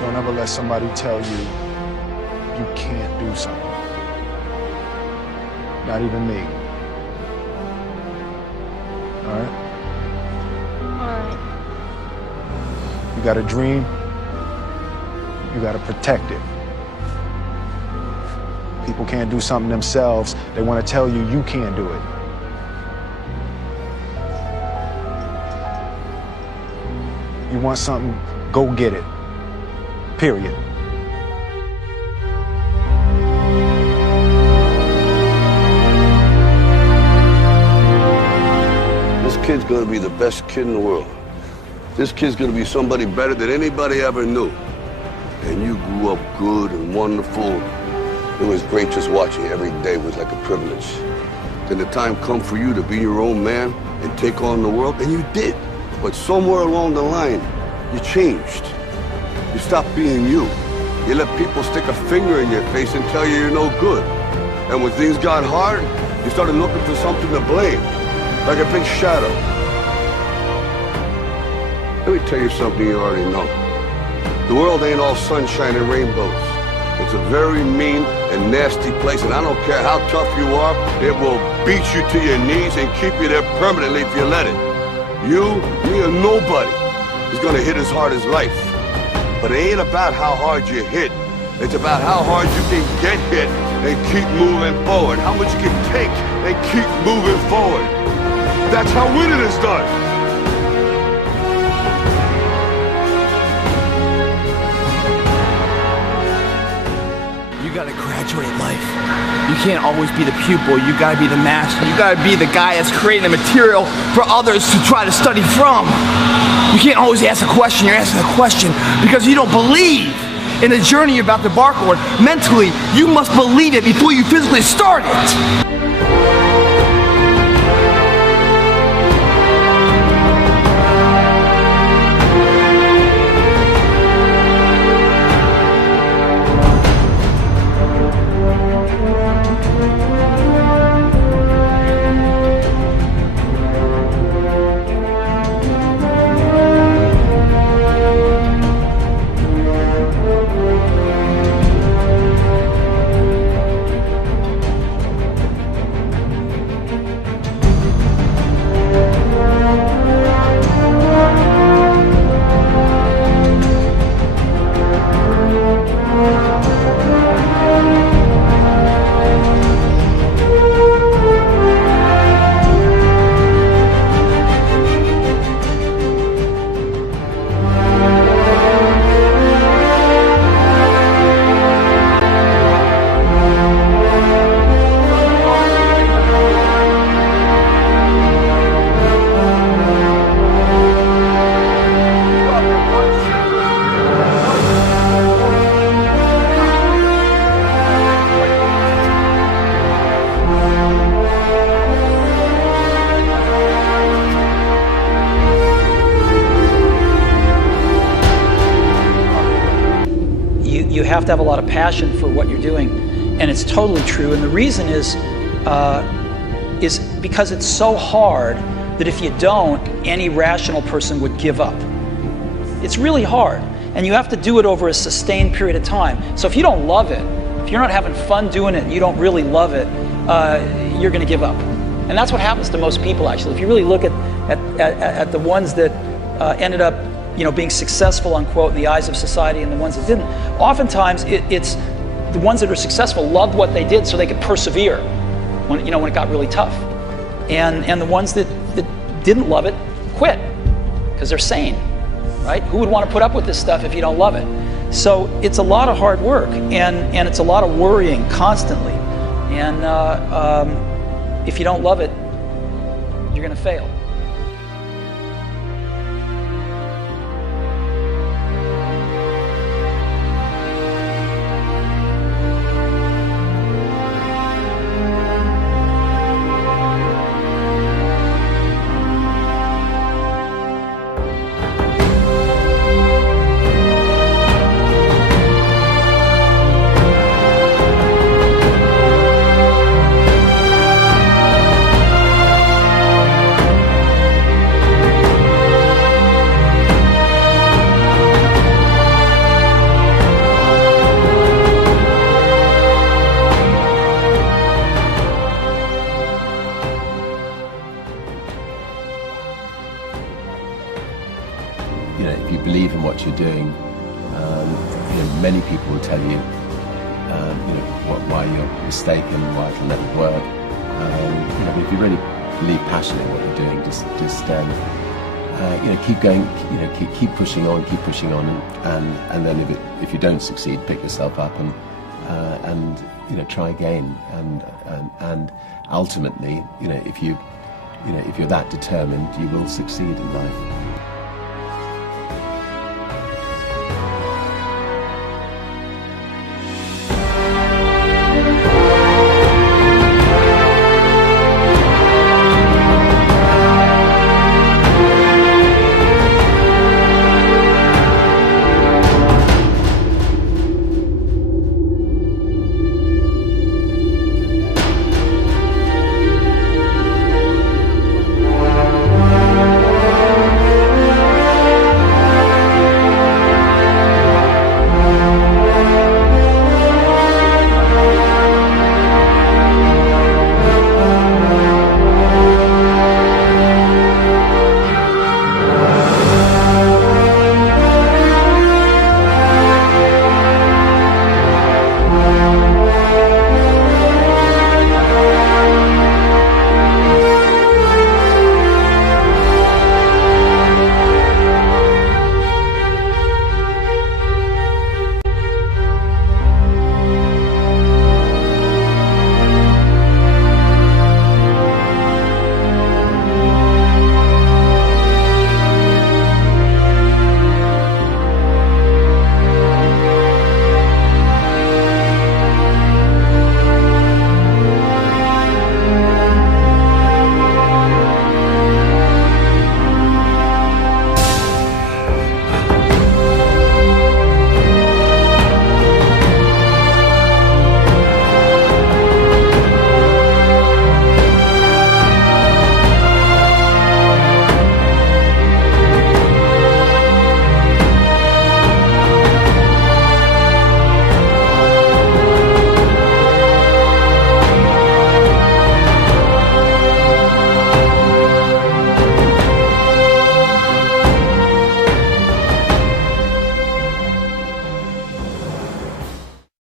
Don't ever let somebody tell you you can't do something. Not even me. All right? Alright. You got a dream, you got to protect it. People can't do something themselves. They want to tell you you can't do it. You want something, go get it. Period. This kid's gonna be the best kid in the world. This kid's gonna be somebody better than anybody ever knew. And you grew up good and wonderful. It was great just watching you every day. It was like a privilege. Then the time come for you to be your own man and take on the world, and you did. But somewhere along the line, you changed. You stopped being you. You let people stick a finger in your face and tell you you're no good. And when things got hard, you started looking for something to blame, like a big shadow. Let me tell you something you already know. The world ain't all sunshine and rainbows. It's a very mean and nasty place, and I don't care how tough you are, it will beat you to your knees and keep you there permanently if you let it. You, me, or nobody is gonna hit as hard as life. But it ain't about how hard you hit. It's about how hard you can get hit and keep moving forward. How much you can take and keep moving forward. That's how winning is done. You gotta graduate life. You can't always be the pupil, you gotta be the master. You gotta be the guy that's creating the material for others to try to study from. You can't always ask a question, you're asking a question because you don't believe in the journey you're about to embark on. Mentally, you must believe it before you physically start it. You have to have a lot of passion for what you're doing, and it's totally true. And the reason is because it's so hard that if you don't, any rational person would give up. It's really hard, and you have to do it over a sustained period of time. So if you don't love it, if you're not having fun doing it, and you don't really love it, you're going to give up. And that's what happens to most people, actually. If you really look at the ones that ended up being successful, unquote, in the eyes of society, and the ones that didn't. Oftentimes, it's the ones that are successful loved what they did so they could persevere when it got really tough. And the ones that didn't love it quit because they're sane, right? Who would want to put up with this stuff if you don't love it? So it's a lot of hard work, and it's a lot of worrying constantly. And if you don't love it, you're going to fail. Many people will tell you, why you're mistaken, why it'll never work. But if you really believe passionately in what you're doing, just keep going, keep pushing on, and then if you don't succeed, pick yourself up and try again, and ultimately, if you're that determined, you will succeed in life.